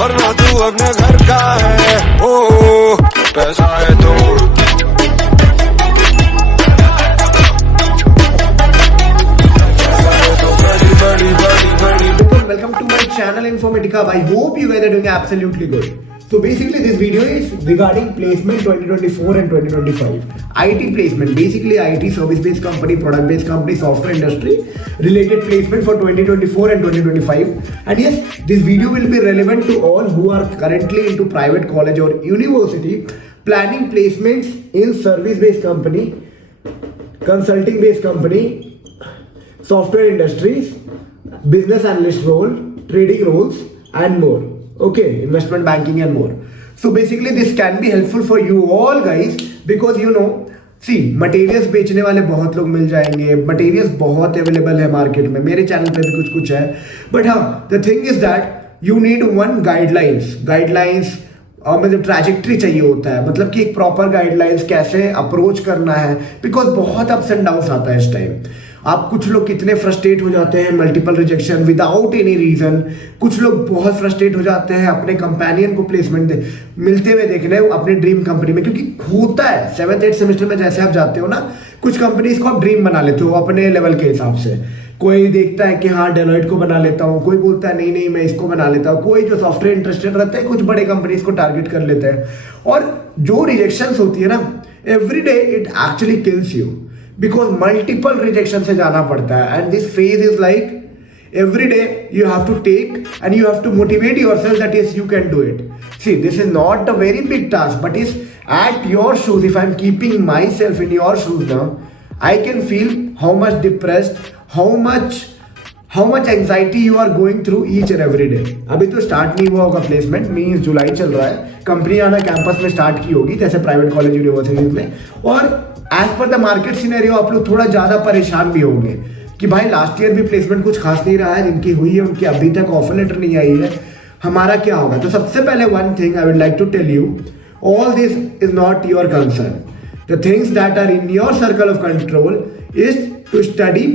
वरना तू अपने घर का है। ओ पैसा है तो Welcome to my channel Informatica. I hope you guys are doing absolutely good. So basically this video is regarding placement 2024 and 2025. IT placement, basically IT service based company, product based company, software industry related placement for 2024 and 2025. And yes, this video will be relevant to all who are currently into private college or university planning placements in service based company, consulting based company, software industries, business analyst role, trading roles and more. Okay, investment banking and more. So basically this can be helpful for you all guys because you know, see materials बेचने वाले बहुत लोग मिल जाएंगे, materials बहुत available है market में, मेरे channel पे भी कुछ कुछ है, बट हाँ the thing is that you need one guidelines और मतलब ट्रैजेक्टरी चाहिए होता है, मतलब कि एक प्रॉपर गाइडलाइंस कैसे अप्रोच करना है, बिकॉज बहुत अप्स एंड डाउन्स आता है इस टाइम। आप कुछ लोग कितने फ्रस्ट्रेट हो जाते हैं multiple rejection without any reason, कुछ लोग बहुत फ्रस्ट्रेट हो जाते हैं अपने कंपेनियन को प्लेसमेंट मिलते हुए देखने अपने ड्रीम कंपनी में, क्योंकि होता है 7th-8th सेमेस्टर में जैसे आप जाते हो ना, कुछ कंपनीज को आप ड्रीम बना लेते हो अपने लेवल के हिसाब से। कोई देखता है कि हाँ डेलॉयट को बना लेता हूँ, कोई बोलता है नहीं मैं इसको बना लेता हूँ, कोई जो सॉफ्टवेयर इंटरेस्टेड रहता है कुछ बड़े कंपनीज को टारगेट कर लेते हैं। और जो रिजेक्शंस होती है ना every day it actually kills you because multiple rejection से जाना पड़ता है। And this phase is like every day you have to take and you have to motivate yourself that yes you can do it. See, this is not a very big task, but is at your shoes, if I'm keeping myself in your shoes now, I can feel how much depressed, how much anxiety you are going through each and every day. अभी तो start नहीं हुआ होगा placement, means जुलाई चल रहा है, company आना campus में स्टार्ट की होगी जैसे प्राइवेट कॉलेज यूनिवर्सिटीज में, और as per the market scenario आप लोग थोड़ा ज़्यादा परेशान भी होंगे कि भाई लास्ट ईयर भी प्लेसमेंट कुछ खास नहीं रहा है, जिनकी हुई है उनकी अभी तक ऑफर लेटर नहीं आई है, हमारा क्या होगा। तो सबसे पहले one thing I would like to tell you, all this is not your concern. The things that are in your circle of control is to study,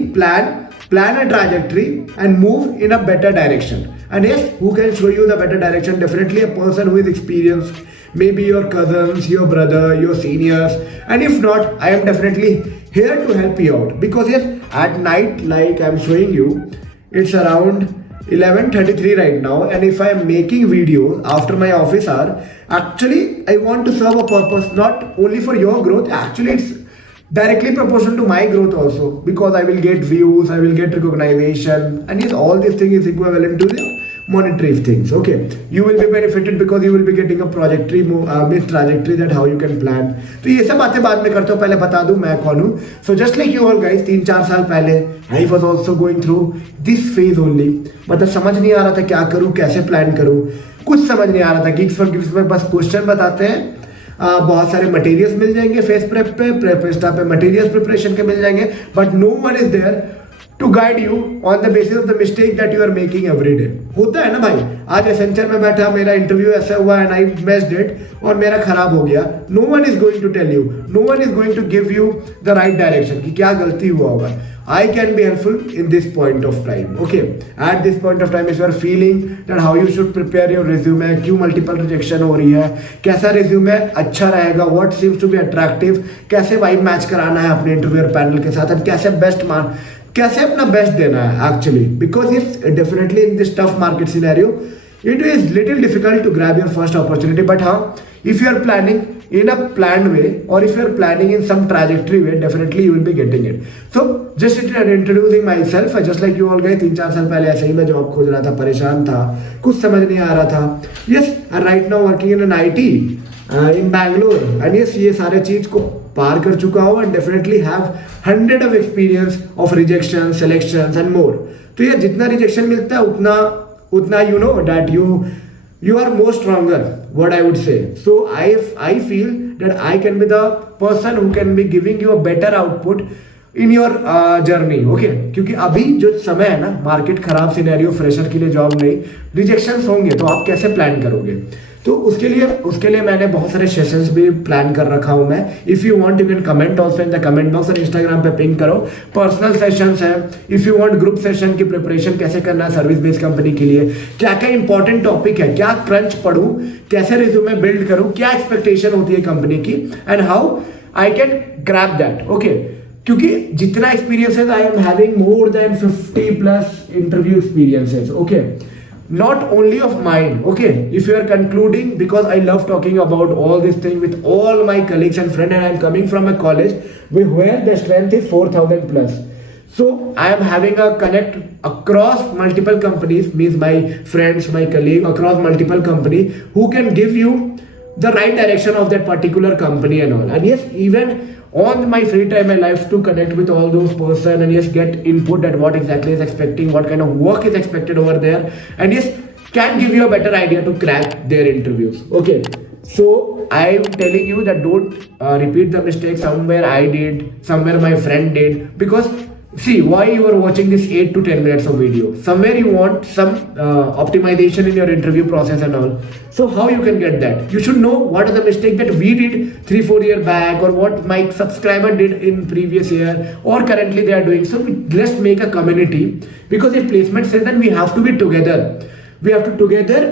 plan a trajectory and move in a better direction. And yes, who can show you the better direction? Definitely a person who is experienced, maybe your cousins, your brother, your seniors, and if not, I am definitely here to help you out, because yes, at night, like I'm showing you, it's around 11:33 right now, and if I am making video after my office hour, actually I want to serve a purpose, not only for your growth, actually it's directly proportional to my growth also, because I will get views, I will get recognition, and yes, all these things is equivalent to the monetary things. Okay, you will be benefited because you will be getting a trajectory that how you can plan. तो ये सब बातें बाद में करता हूँ, पहले बता दूँ मैं कौन हूँ। So just like you all guys, 3-4 साल पहले I was also going through this phase only, मतलब समझ नहीं आ रहा था क्या करूँ, कैसे प्लान करूँ, कुछ समझ नहीं आ रहा था। गिग्स फॉर गिफ्ट्स में बस क्वेश्चन बताते हैं, बहुत सारे मटेरियल्स मिल जाएंगे फेस प्रेप पे इंस्टा पे मटेरियल्स प्रिपरेशन के मिल जाएंगे, but no one is there to guide you on the basis of the mistake that you are making every day. होता है ना भाई, आज एसेंचर में बैठा, मेरा इंटरव्यू ऐसा हुआ एंड आई मेस्ड इट और मेरा खराब हो गया। No one is going to tell you, no one is going to give you the right direction कि क्या गलती हुआ होगा। I can be helpful in this point of time. Okay, at this point of time if you are feeling that how you should prepare your resume, क्यों multiple rejection हो रही है, कैसा resume अच्छा रहेगा, what seems to be attractive, कैसे vibe match कराना है अपने interviewer panel के साथ, and कैसे अपना best देना है actually, because it's definitely in this tough market scenario it is little difficult to grab your first opportunity, but if you are planning in a planned way or if you are planning in some trajectory way, definitely you will be getting it. So just introducing myself, just like you all guys, 3-4 साल पहले ऐसे ही मैं job खोज रहा था, परेशान था, कुछ समझ नहीं आ रहा था। Yes, right now working in an IT in Bangalore, and yes, ये सारे चीज को पार कर चुका हूँ and definitely have 100 of experience of rejection, selections and more. तो ये जितना रिजेक्शन मिलता है उतना you know that you are more stronger, what I would say. So I feel that I can be the person who can be giving you a better output in your journey, okay. क्योंकि अभी जो समय है ना, market खराब scenario, fresher के लिए job नहीं, रिजेक्शंस होंगे, तो आप कैसे प्लान करोगे? तो उसके लिए मैंने बहुत सारे सेशंस भी प्लान कर रखा हूं मैं। If you want you can comment also in the comment box और इंस्टाग्राम पे पिंग करो। पर्सनल सेशंस है, if you want group session की प्रिपरेशन कैसे करना है सर्विस बेस्ड कंपनी के लिए, क्या क्या इंपॉर्टेंट टॉपिक है, क्या क्रंच पढ़ूं, कैसे रिज्यूमे बिल्ड करूं, क्या एक्सपेक्टेशन होती है कंपनी की, and how I can grab that, okay. क्योंकि जितना experiences I am having more than 50 plus interview experiences, okay, not only of mine, okay. If you are concluding, because I love talking about all this thing with all my colleagues and friends, and I am coming from a college where the strength is 4,000 plus, so I am having a connect across multiple companies, means my friends, my colleague across multiple company who can give you the right direction of that particular company and all. And yes, even on my free time I like to connect with all those person and yes, get input that what exactly is expecting, what kind of work is expected over there, and yes, can give you a better idea to crack their interviews, okay. So I'm telling you that don't repeat the mistake somewhere I did, somewhere my friend did, because see, why you are watching this 8 to 10 minutes of video, somewhere you want some optimization in your interview process and all. So how you can get that? You should know what are the mistake that we did 3-4 year back, or what my subscriber did in previous year, or currently they are doing. So let's make a community, because if placement says that we have to be together, we have to together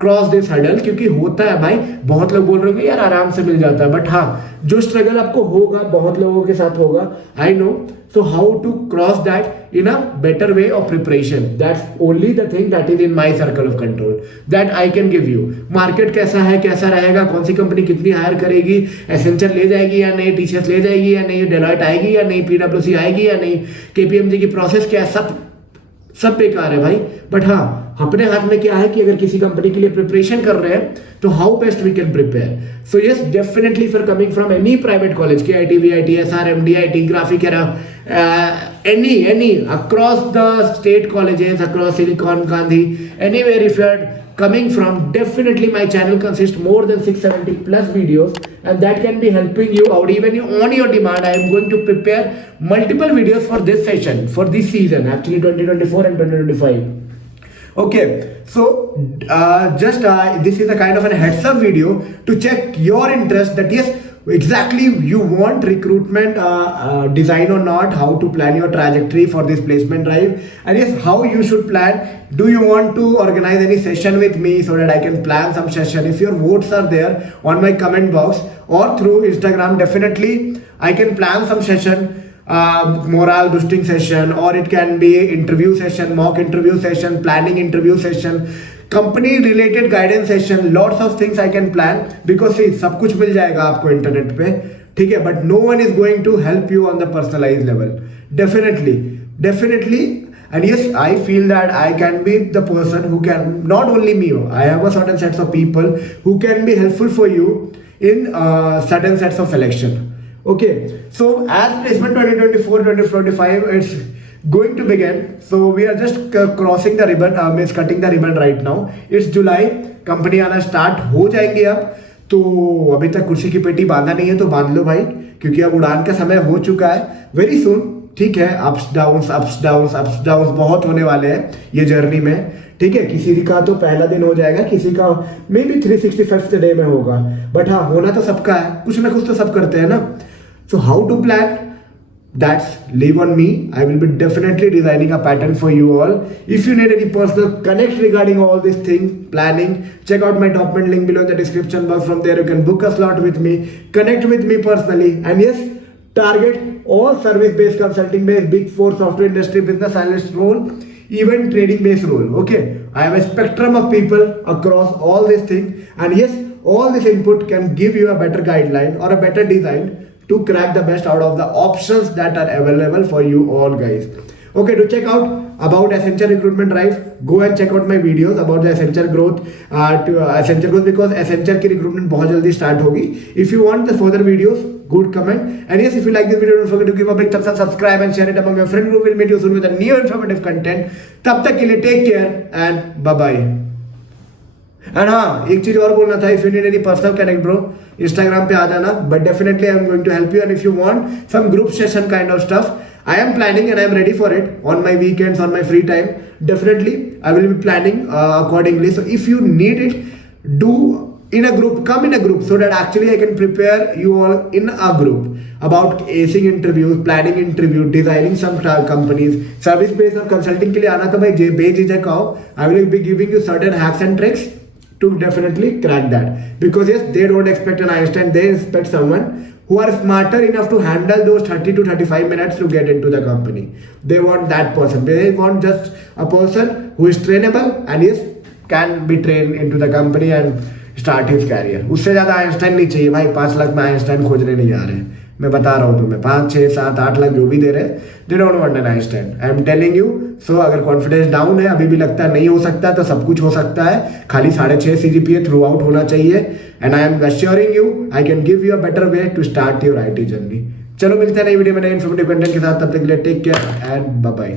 cross this hurdle. क्योंकि होता है भाई, बहुत लोग बोल रहे होंगे यार आराम से मिल जाता है, बट हाँ, जो स्ट्रगल आपको होगा बहुत लोगों के साथ होगा, I know. So how to cross that in a better way of preparation, that's only the thing that is in my circle of control, that I can give you. Market कैसा है, कैसा रहेगा, कौन सी कंपनी कितनी hire करेगी, Accenture ले जाएगी या नहीं, टीसीएस ले जाएगी या नहीं, डेलॉयट आएगी या नहीं, पीडब्ल्यूसी आएगी या नहीं, केपीएमजी की प्रोसेस क्या है, सब बेकार है भाई। बट हाँ, अपने हाथ में क्या है कि अगर किसी कंपनी के लिए प्रिपरेशन कर रहे हैं तो how best we can prepare. So yes, definitely for coming from any private college, KIT, VIT, SRM, DIT, Graphic Era, any across the state colleges, across Silicon Gandhi, anywhere if you are coming from, definitely my channel consists more than 670 plus videos, and that can be helping you out even on your demand. I am going to prepare multiple videos for this session, for this season, actually 2024 and 2025. Okay, so this is a kind of a heads up video to check your interest, that yes, exactly you want recruitment design or not, how to plan your trajectory for this placement drive, and yes, how you should plan. Do you want to organize any session with me so that I can plan some session? If your votes are there on my comment box or through Instagram, definitely I can plan some session, morale boosting session, or it can be interview session, mock interview session, planning interview session, company related guidance session, lots of things I can plan, because see, सब कुछ मिल जाएगा आपको internet पे, ठीक है, but no one is going to help you on the personalized level. Definitely. And yes, I feel that I can be the person who can, not only me, I have a certain sets of people who can be helpful for you in certain sets of selection. Okay, so as placement 2024-2025, it's going to begin. So we are just crossing the ribbon, means cutting the ribbon right now. It's July, company आना start हो जाएंगे अब, तो अभी तक कुर्सी की पेटी बांधा नहीं है तो बांध लो भाई, क्योंकि अब उड़ान का समय हो चुका है। वेरी सुन, ठीक है, अप्स डाउन्स बहुत होने वाले हैं ये जर्नी में, ठीक है। किसी का तो पहला दिन हो जाएगा, किसी का मे बी 365th डे में होगा, बट हाँ, होना तो सबका है, कुछ ना कुछ तो सब करते हैं ना। So how to plan? That's leave on me. I will be definitely designing a pattern for you all. If you need any personal connect regarding all this thing, planning, check out my top mint link below in the description box. From there you can book a slot with me, connect with me personally, and yes, target all service-based, consulting-based, big four software industry business analyst role, even trading-based role. Okay, I have a spectrum of people across all these things, and yes, all this input can give you a better guideline or a better design to crack the best out of the options that are available for you all guys. Okay, to check out about Accenture recruitment drive, go and check out my videos about the Accenture growth, because Accenture की recruitment बहुत जल्दी start होगी. If you want the further videos, good comment, and yes, if you like this video, don't forget to give a big thumbs up, subscribe and share it among your friend group. We'll meet you soon with a new informative content. तब तक के लिए take care and bye bye. And हाँ, एक चीज और बोलना था, if you need any personal connect bro, Instagram पे आ जाना, but definitely I am going to help you, and if you want some group session kind of stuff, I am planning and I am ready for it on my weekends, on my free time. Definitely, I will be planning accordingly. So if you need it, do in a group, come in a group so that actually I can prepare you all in a group about acing interviews, planning interview, designing some companies, service based और consulting के लिए आना तो भाई बेझिझक आओ. I will be giving you certain hacks and tricks to definitely crack that, because yes, they don't expect an Einstein, they expect someone who are smarter enough to handle those 30 to 35 minutes to get into the company. They want that person. They want just a person who is trainable and yes, can be trained into the company and start his career. उससे ज़्यादा Einstein नहीं चाहिए भाई. 5 लाख में Einstein खोजने नहीं आ रहे हैं. मैं बता रहा हूँ तुम्हें, 5, 6, 7, 8 लाख जो भी दे रहे हैं, they don't want an Einstein. I am telling you. So अगर कॉन्फिडेंस डाउन है, अभी भी लगता है नहीं हो सकता, तो सब कुछ हो सकता है. खाली 6.5 CGPA थ्रू आउट होना चाहिए. And I am assuring you I can give you a better way to start your IT journey. चलो मिलते हैं नई वीडियो में नए इन्फॉर्मेटिव कंटेंट के साथ. तब तक के लिए take care and bye bye.